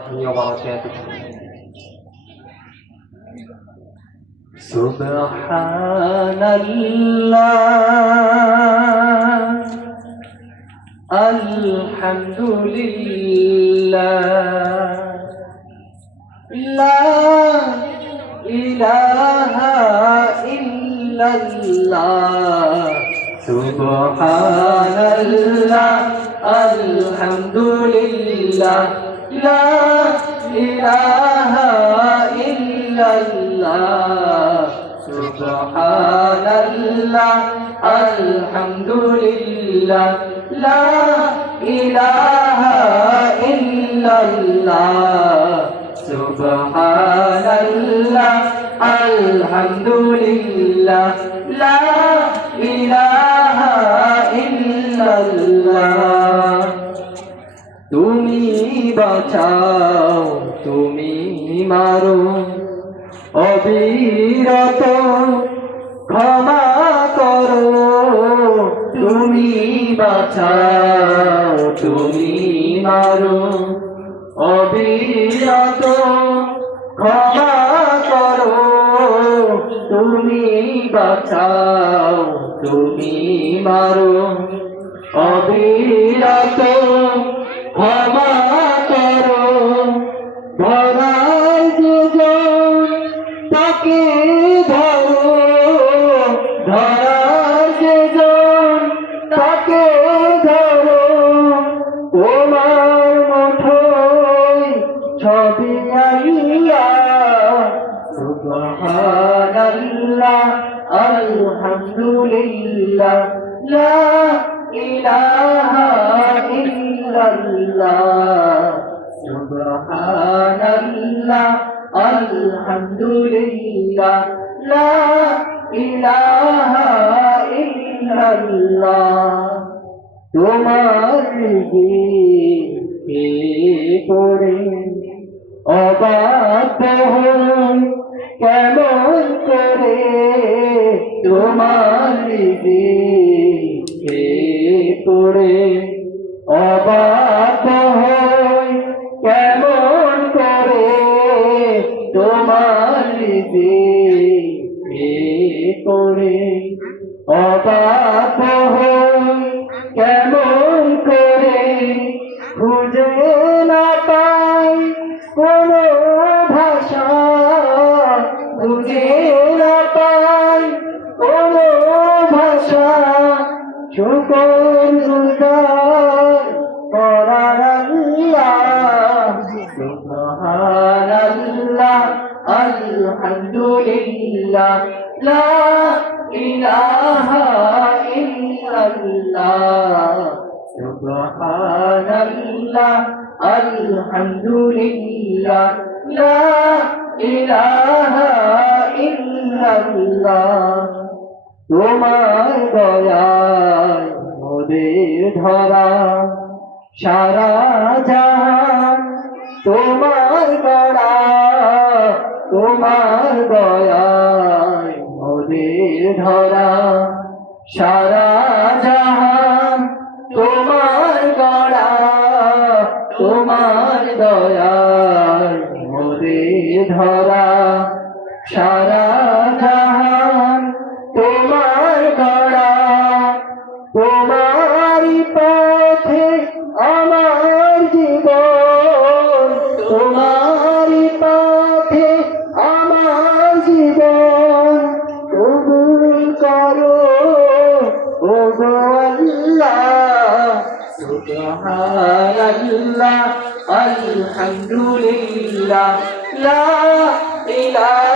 وبركاته. سبحان الله الحمد لله لا إله إلا الله سبحان الله الحمد لله لا إله إلا الله سبحان الله الحمد لله لا إله إلا الله سبحان الله الحمد لله لا إله إلا الله তুমি বাঁচাও তুমি মারো অবিরত ক্ষমা করো তুমি বাঁচাও তুমি মারো অবিরত ক্ষমা করো তুমি বাঁচাও তুমি মারো অবিরত ক্ষমা করো ধরার যেজন তাকে ধরো ধরার যেজন তাকে ধরো তোমার মুঠোয় ছবি আল্লাহ সুবহানাল্লাহ আলহামদুলিল্লাহ লা ইলাহা ইল্লাল্লাহ সুবহানাল্লাহ আলহামদুলিল্লাহ লা ইলাহা ইল্লাল্লাহ তোমার দিকে পড়ে অবাধ্য হই কেমন করে তোমার দিকে পড়ে অবাধ্য হই কেমন করে তোমার দিকে পড়ে অবাধ্য হই কেমন করে খুঁজে না পাই কোনো ভাষা খুঁজে না পাই কোনো ভাষা শুকর গুজার করার আল্লাহ সুবহানাল্লাহ আলহামদুলিল্লাহ লা ইলাহা ইল্লাল্লাহ সুবহানাল্লাহ আলহামদুলিল্লাহ লা ইলাহা ইল্লাল্লাহ তোমার দয়ায় মোদের ধরা সারা জাহান তোমার গড়া তোমার দয়ায় মোদের ধরা সারা জাহান তোমার গড়া তোমার দয়ায় মোদের ধরা সারা জাহান তোমার গড়া তোমারই পথে আমার জীবন তোমারই পথে আমার জীবন কবুল করো ওগো আল্লাহ সুবহানাল্লাহ আলহামদুলিল্লাহ লা ইলাহা